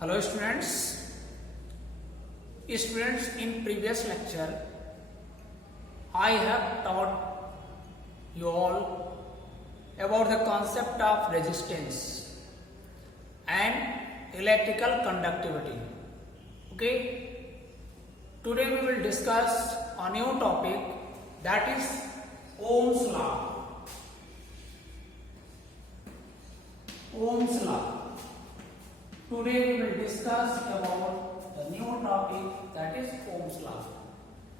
Hello students. In previous lecture I have taught you all about the concept of resistance and electrical conductivity. Okay, today we will discuss a new topic, that is Ohm's law. Ohm's law. Today we will discuss about the new topic, that is Ohm's law.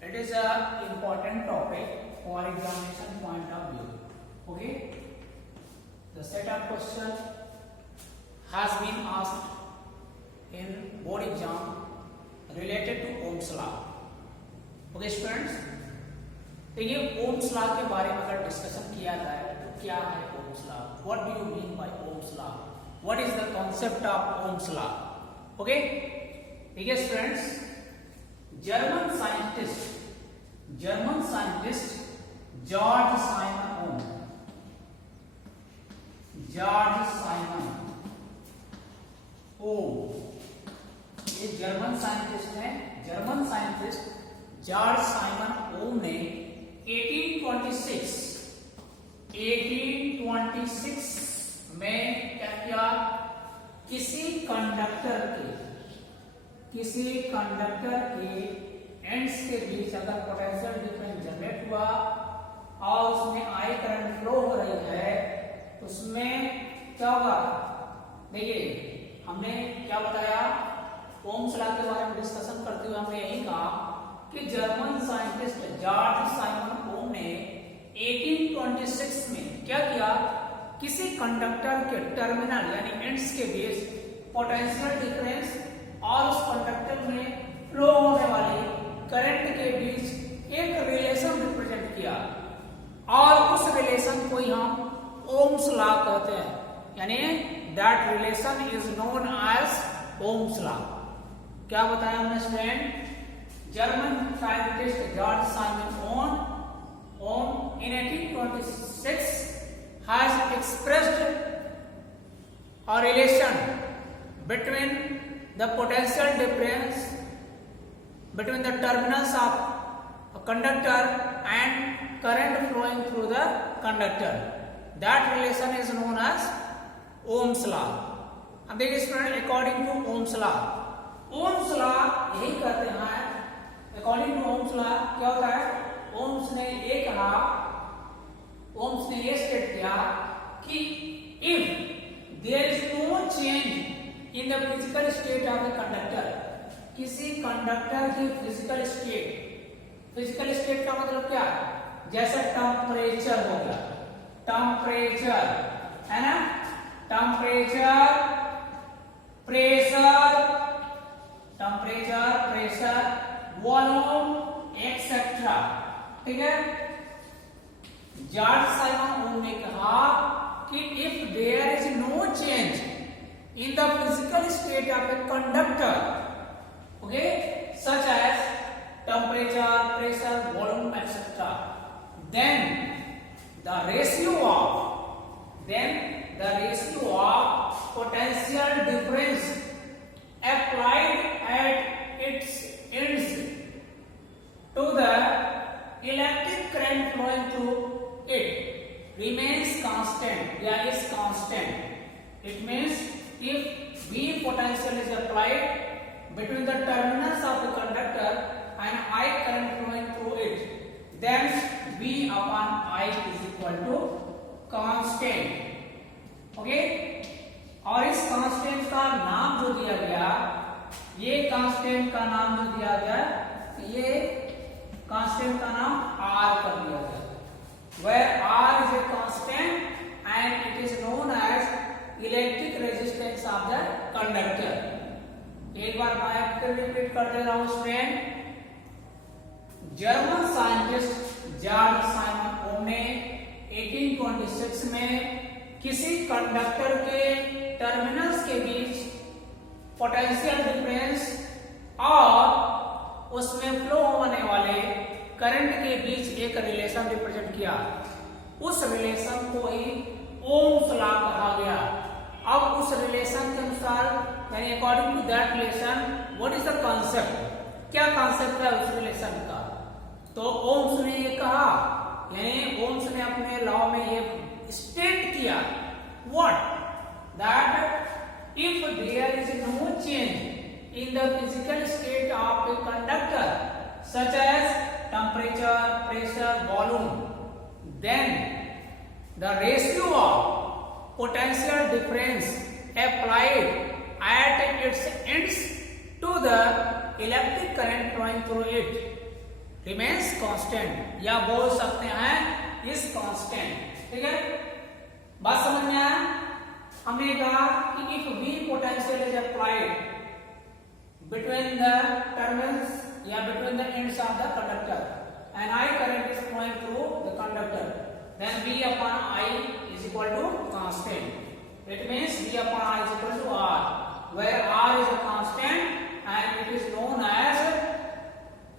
It is an important topic for examination point of view. Okay, the set of question has been asked in board exam related to Ohm's law. Okay students, देखिए Ohm's law के बारे में अगर discussion किया जाए तो क्या है Ohm's law? What do you mean by Ohm's law? What is the concept of Ohm's law? Okay, देखिए students, German scientist George Simon Ohm, ये जर्मन साइंटिस्ट है। German scientist George Simon Ohm ने 1826 में क्या किया, किसी कंडक्टर के ends के बीच अगर पोटेंशियल डिफरेंस जनरेट हुआ और उसमें आई करंट फ्लो हो रही है, उसमें क्या होगा? देखिए हमने क्या बताया, ओम्स लॉ के बारे में डिस्कशन करते हुए हमने यही कहा कि German scientist George Simon Ohm ने 1826 में क्या किया, किसी कंडक्टर के टर्मिनल यानी एंड्स के बीच पोटेंशियल डिफरेंस और उस कंडक्टर में फ्लो होने वाले करंट के बीच एक रिलेशन रिप्रेजेंट किया और उस रिलेशन को ही हम ओम्स लॉ कहते हैं, यानी that relation is known as Ohm's law. क्या बताया हमने student? German scientist George Simon Ohm in 1826 has expressed a relation between the potential difference between the terminals of a conductor and current flowing through the conductor. That relation is known as Ohm's law. अब देखिए student, according to Ohm's law, Ohm's law यही कहते हैं, according to Ohm's law क्या होता है? Ohms ने ये स्टेट किया कि if there is no change in the physical state of the conductor, किसी कंडक्टर की फिजिकल स्टेट का मतलब क्या? जैसे टेम्परेचर हो गया, टेम्परेचर है ना, टेम्परेचर, प्रेशर, वॉल्यूम एक्सेट्रा। ठीक है, जॉर्ज साइमन ओम ने कहा कि if there is no change in the physical state of a conductor, okay, such as temperature, pressure, volume etcetera, then the ratio of potential difference applied at its ends to the electric current flowing through it remains constant, is constant. It means if V potential is applied between the terminals of the conductor and I current flowing through it, then V upon I is equal to constant. Okay, और इस constant का नाम जो दिया गया, ये constant का नाम जो दिया गया, ये कांस्टेंट का नाम R कर दिया गया, where R is a constant and it is known as electric resistance of the conductor. एक बार मैं फिर रिपीट कर दे रहा हूं student, German scientist George Simon Ohm ने 1826 में किसी कंडक्टर के टर्मिनल्स के बीच पोटेंशियल डिफरेंस और उसमें फ्लो होने वाले करंट के बीच एक रिलेशन रिप्रेजेंट किया। उस रिलेशन को ही ओम्स लॉ कहा गया। अब उस रिलेशन के अनुसार अनुसार यानी according to that relation what is the concept, क्या कॉन्सेप्ट है उस रिलेशन का। तो ओम्स ने ये कहा, यानी ओम्स ने अपने लॉ में ये स्टेट किया what, that if there is no change in the physical state of a conductor such as temperature, pressure, volume, then the ratio of potential difference applied at its ends to the electric current flowing through it remains constant, या बोल सकते हैं is constant। ठीक है, बात समझ में आया। हमने कहा कि if V potential is applied between the terminals या between the ends of the conductor and I current is flowing through the conductor, then V upon I is equal to constant. It means V upon I is equal to R, where R is a constant and it is known as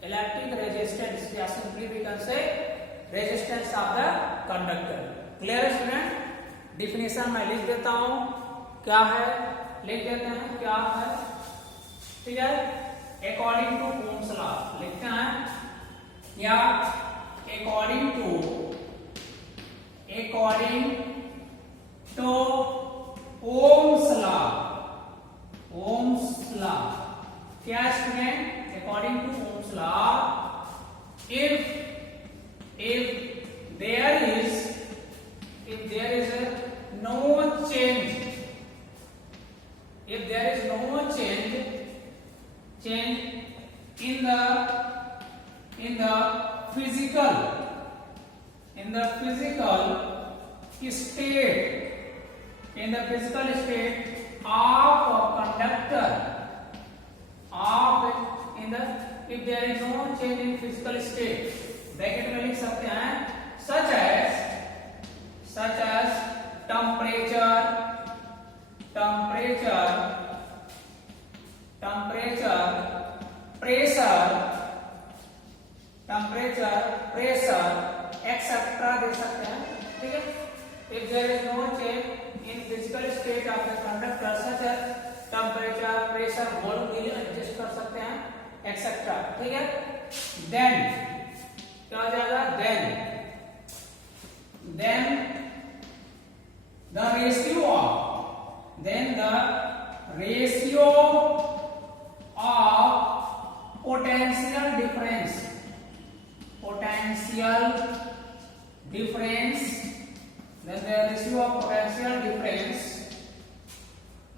electric resistance, या simply we can say resistance of the conductor। Clear student? Definition मैं लिख देता हूँ, क्या है लिख देते हैं, क्या है, ठीक है। According to Ohm's law लिखते हैं, या according to Ohm's law, Ohm's law क्या student, according to Ohm's law, if there is no change, if there is no change in the physical state of a conductor, if there is no change in physical state, bracket में लिख सकते हैं such as temperature, pressure etc दे सकते हैं। ठीक है, if there is no change in physical state of the conductor such as temperature, pressure, volume भी adjust कर सकते हैं etc। ठीक है, then क्या हो जाएगा, then the ratio of potential difference then the ratio of potential difference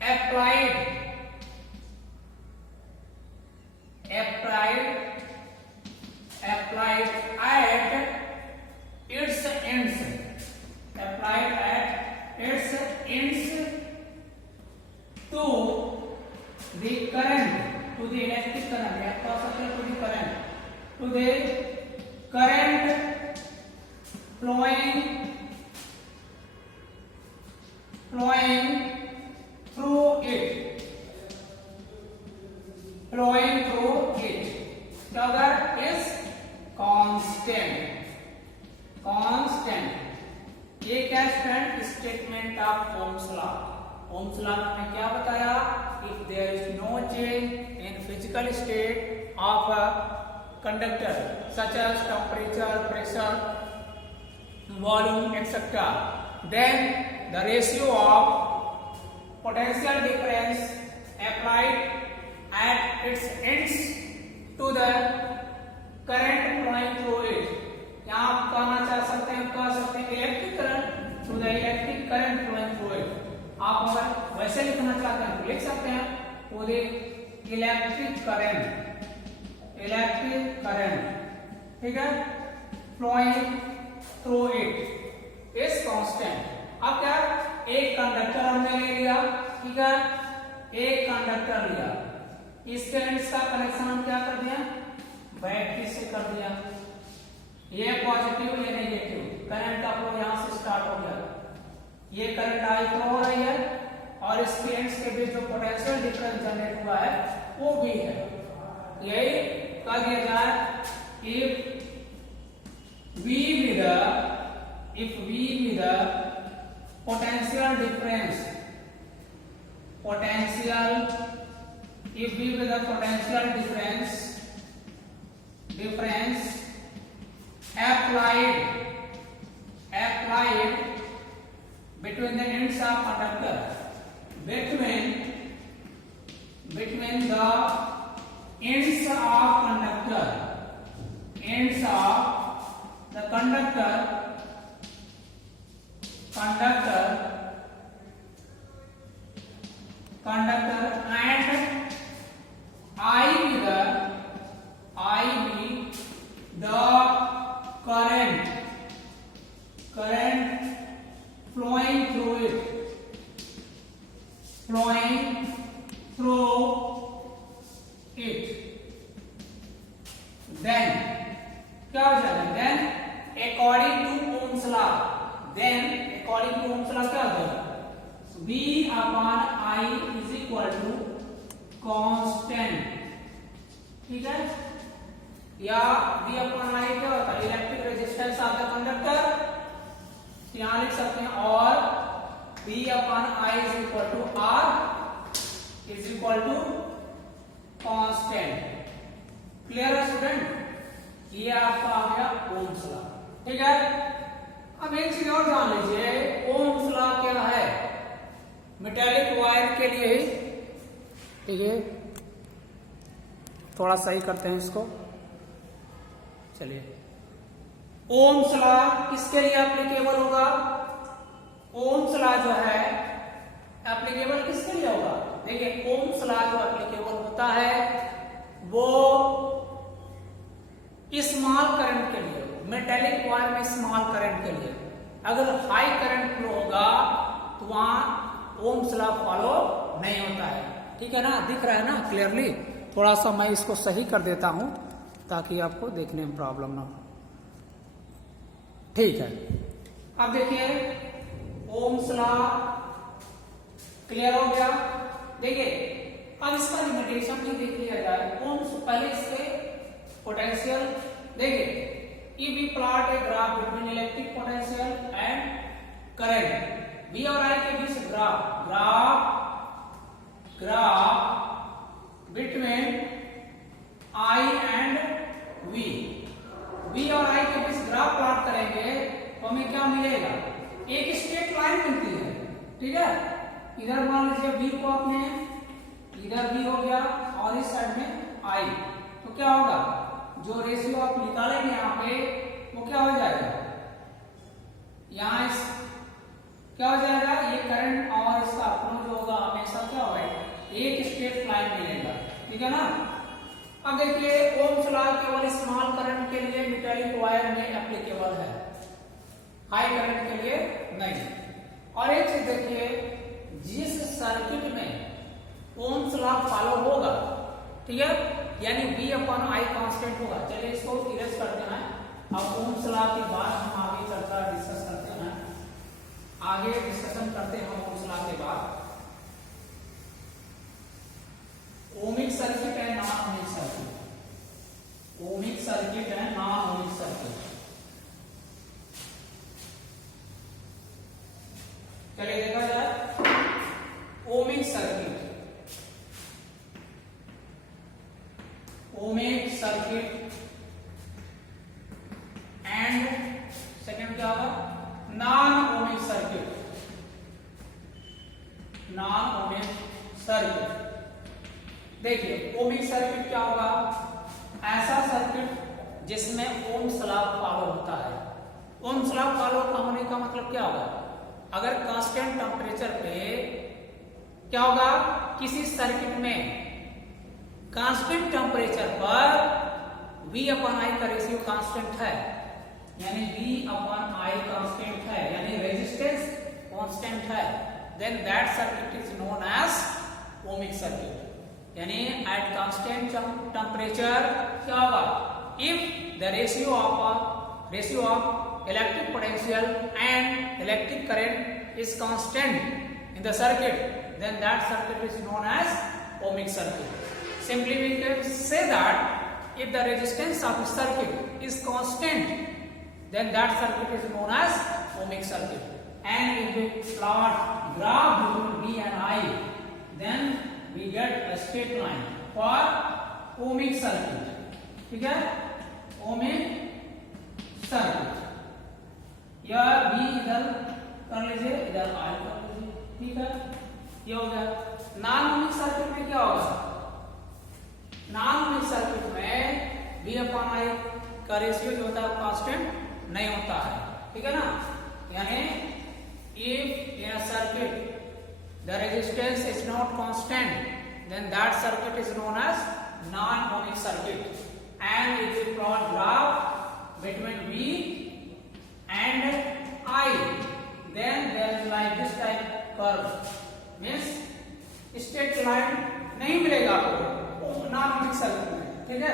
applied at its ends to the current, to the electric current, या कह सकते हैं to the current flowing through it, that is constant। ये क्या statement of Ohm's law. Ohm's law में हमने क्या बताया, if there is no change in physical state of a conductor such as temperature, pressure, volume etcetera, then the ratio of potential difference applied at its ends to the current flowing through it। यहाँ आप कहना चाह सकते हैं, कह सकते हैं electric current to the electric current flowing through it. आप अगर वैसे लिखना चाहते हैं तो लिख सकते हैं टू द इलेक्ट्रिक करंट, ठीक है, flowing through it is constant. अब क्या, एक कंडक्टर हमने ले लिया, ठीक है, एक कंडक्टर लिया, इसके एंड्स का कनेक्शन हम क्या कर दिया, बैटरी से कर दिया। ये पॉजिटिव, ये नेगेटिव, करंट का फ्लो यहां से स्टार्ट हो गया, ये करंट आई फ्लो हो रही है और इसके एंड्स के बीच जो पोटेंशियल डिफरेंस जनरेट हुआ है वो भी है। यही कह दिया जाए, if V be the potential difference potential, if we with the potential difference applied between the ends of conductor, between the ends of the conductor and I be the current flowing through it, then क्या हो जाएगा? then according to Ohm's law क्या हो जाएगा? V upon I is equal to constant, ठीक है? या V upon I क्या होता है? Electric resistance of the conductor, यहां लिख सकते हैं, और V upon I is equal to R is equal to constant. Clear है स्टूडेंट? ये आपका आ गया ओम्स लॉ, ठीक है? अब एक चीज और जान लीजिए, ओम्स लॉ क्या है मेटेलिक वायर के लिए ही, ठीक है? थोड़ा सही करते हैं इसको, चलिए। ओम्स लॉ किसके लिए एप्लीकेबल होगा? ओम्स लॉ जो है एप्लीकेबल किसके लिए होगा? देखिए, ओम्स लॉ जो एप्लीकेबल होता है वो स्मॉल करंट के लिए, मेटेलिक वायर में स्मॉल करंट के लिए। अगर हाई करंट फ्लो होगा तो वहां ओम्स लॉ फॉलो नहीं होता है, ठीक है ना? दिख रहा है ना क्लियरली? थोड़ा सा मैं इसको सही कर देता हूं ताकि आपको देखने में प्रॉब्लम ना हो, ठीक है? अब देखिए, ओम्स लॉ क्लियर हो गया। देखिए, अब इसका लिमिटेशन भी देख लिया जाए। ओम्स पहले से पोटेंशियल, देखिए, if we plot a graph between electric potential and current, V और I के बीच graph between I and V और I के बीच ग्राफ प्लॉट करेंगे तो हमें क्या मिलेगा? एक स्ट्रेट लाइन मिलती है, ठीक है? इधर मान लीजिए V को आपने, इधर V हो गया और इस साइड में I, तो क्या होगा? जो रेशियो आप निकालेंगे यहाँ पे वो क्या हो जाएगा? यहाँ इस क्या हो जाएगा? ये करंट और इसका फ्लो जो होगा हमेशा क्या होगा? एक स्ट्रेट लाइन मिलेगा, ठीक है ना? अब देखिए, ओम्स लॉ केवल स्मॉल करंट के लिए मेटेलिक वायर में एप्लीकेबल है, हाई करंट के लिए नहीं। और एक चीज देखिए, जिस सर्किट में ओम्स लॉ फॉलो होगा, ठीक है, यानी V अपॉन I कांस्टेंट होगा। चलिए इसको इरेज करते हैं। अब ओम्स लॉ के बाद हम आगे चलकर डिस्कस करते हैं, आगे डिस्कशन करते हैं हम ओम्स लॉ के बाद। ओमिक सर्किट है, non ohmic circuit, ohmic circuit है, नॉन ओमिक सर्किट। चलिए देखा जाए ohmic circuit, ohmic circuit and second क्या होगा? Non ohmic circuit, non ohmic circuit. देखिए, ओमिक सर्किट क्या होगा? ऐसा सर्किट जिसमें ओम्स लॉ फॉलो होता है। ओम्स लॉ फॉलो होने का मतलब क्या होगा? अगर कांस्टेंट टेम्परेचर पे क्या होगा? किसी सर्किट में कांस्टेंट टेम्परेचर पर V अपॉन I का रेशियो कांस्टेंट है, यानी V अपॉन I कांस्टेंट है, यानी रेजिस्टेंस कांस्टेंट है, then that circuit is known as ohmic circuit. यानी एट कांस्टेंट टेम्परेचर क्या होगा? If the ratio of electric potential and electric current is constant in the circuit, then that circuit is known as ohmic circuit. Simply we can say that if the resistance of a circuit is constant, then that circuit is known as ohmic circuit. And if we plot graph between V and I, then we get a straight line for ohmic circuit. ठीक है, ohmic circuit. या B इधर कर लीजिए, इधर I कर लीजिए. ठीक है, ये हो गया. नॉन ohmic सर्किट में क्या होगा? नॉन ohmic सर्किट में V अपॉन I का रेशियो जो होता है कांस्टेंट नहीं होता है. ठीक है ना, यानी if a circuit the resistance is not constant, then that circuit is known as non-ohmic circuit. And if we plot graph between V and I, then there is like this type curve. Means straight line नहीं मिलेगा आपको non-ohmic circuit में. ठीक है,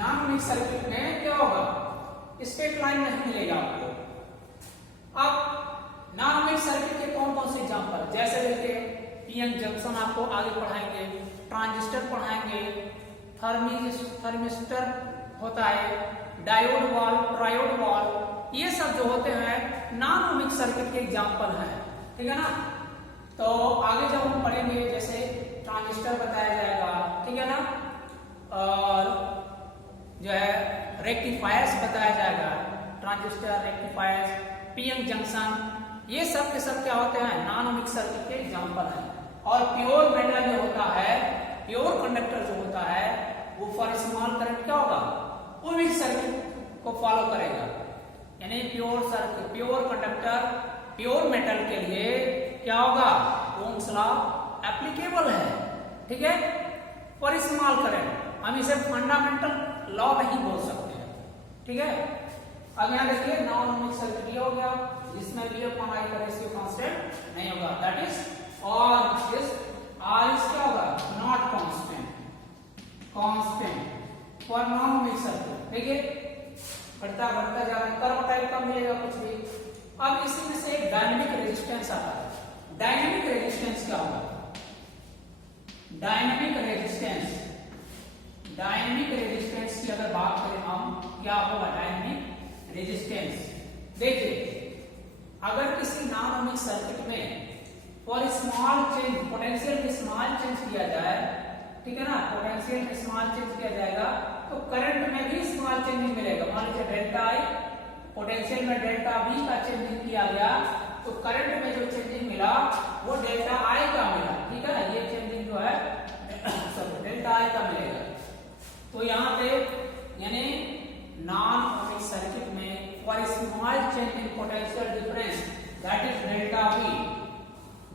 non-ohmic circuit में क्या होगा? Straight line नहीं मिलेगा आपको. अब नॉन-ohmic सर्किट के कौन कौन से एग्जांपल, जैसे देखिए पीएन जंक्शन आपको आगे पढ़ाएंगे, ट्रांजिस्टर पढ़ाएंगे, थर्मिस्टर होता है, डायोड वाल, ट्रायोड वाल, ये सब जो होते हैं नॉन-ohmic सर्किट के एग्जांपल हैं. ठीक है ना, तो आगे जब हम पढ़ेंगे जैसे ट्रांजिस्टर बताया जाएगा. ठीक है ना, और जो है रेक्टिफायर्स बताया जाएगा, ट्रांजिस्टर, रेक्टिफायर्स, पीएन जंक्शन, ये सब के सब क्या होते हैं? नॉन-ohmic सर्किट के एग्जांपल हैं. और प्योर मेटल जो होता है, प्योर कंडक्टर जो होता है, वो फॉर स्मॉल करंट क्या होगा? ohmic सर्किट को फॉलो करेगा. यानी pure circuit, pure conductor, pure metal के लिए क्या होगा? ओम्स लॉ एप्लीकेबल है. ठीक है, फॉर स्मॉल करंट हम इसे फंडामेंटल लॉ नहीं बोल सकते हैं. ठीक है, अब यहां देखिए नॉन-ohmic सर्किट ये हो गया जिसमें V अपॉन I का रेशियो कांस्टेंट नहीं होगा. दैट इज और दिस R इज क्या होगा? Not constant. कांस्टेंट फॉर नॉन-ohmic सर्किट. देखिए बढ़ता बढ़ता जा रहा है, कर्व टाइप का मिलेगा कुछ भी. अब इसी में से एक डायनेमिक रेजिस्टेंस आता है. डायनेमिक रेजिस्टेंस क्या होगा? डायनेमिक रेजिस्टेंस, डायनेमिक रेजिस्टेंस की अगर बात करें हम, क्या होगा डायनेमिक रेजिस्टेंस? देखिए अगर किसी नॉन-ohmic सर्किट में फॉर स्मॉल चेंज, पोटेंशियल में स्मॉल चेंज किया जाए, ठीक है ना, पोटेंशियल में स्मॉल चेंज किया जाएगा तो करंट में भी स्मॉल चेंजिंग मिलेगा. मान लीजिए डेल्टा I, पोटेंशियल में डेल्टा V का चेंजिंग किया गया तो करंट में जो चेंजिंग मिला वो डेल्टा I का मिला. ठीक है ना, ये चेंजिंग जो है सब डेल्टा I का मिलेगा. तो यहाँ पे यानी नॉन-ohmic सर्किट में for small change in potential difference, that is delta V,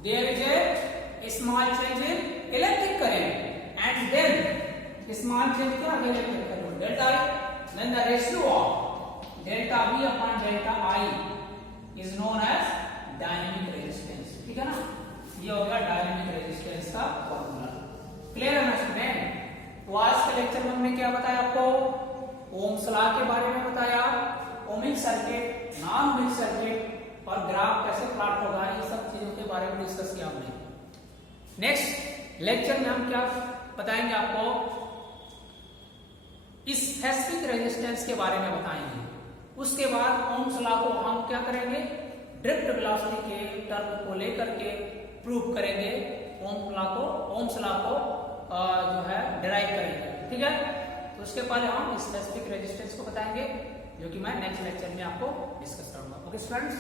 there is a small change in electric current and then small change क्या electric current delta I, then the ratio of delta V upon delta I is known as dynamic resistance. ठीक है ना, ये हो गया dynamic resistance का formula. Clear है ना स्टूडेंट? तो आज के लेक्चर में हमने क्या बताया आपको? ओम्स लॉ के बारे में बताया, ohmic सर्किट, नॉन-ohmic सर्किट और ग्राफ कैसे प्लॉट होगा, ये सब चीजों के बारे में डिस्कस किया हमने. नेक्स्ट लेक्चर में हम क्या बताएंगे आपको? इस स्पेसिफिक रेजिस्टेंस के बारे में बताएंगे. उसके बाद ओम्स लॉ को हम क्या करेंगे? ड्रिफ्ट वेलोसिटी के टर्म को लेकर के प्रूव करेंगे. ओम्स लॉ को जो है डिराइव करेंगे. ठीक है, तो उसके पहले हम स्पेसिफिक रेजिस्टेंस को बताएंगे जो कि मैं नेक्स्ट लेक्चर में आपको डिस्कस करूंगा. Okay students.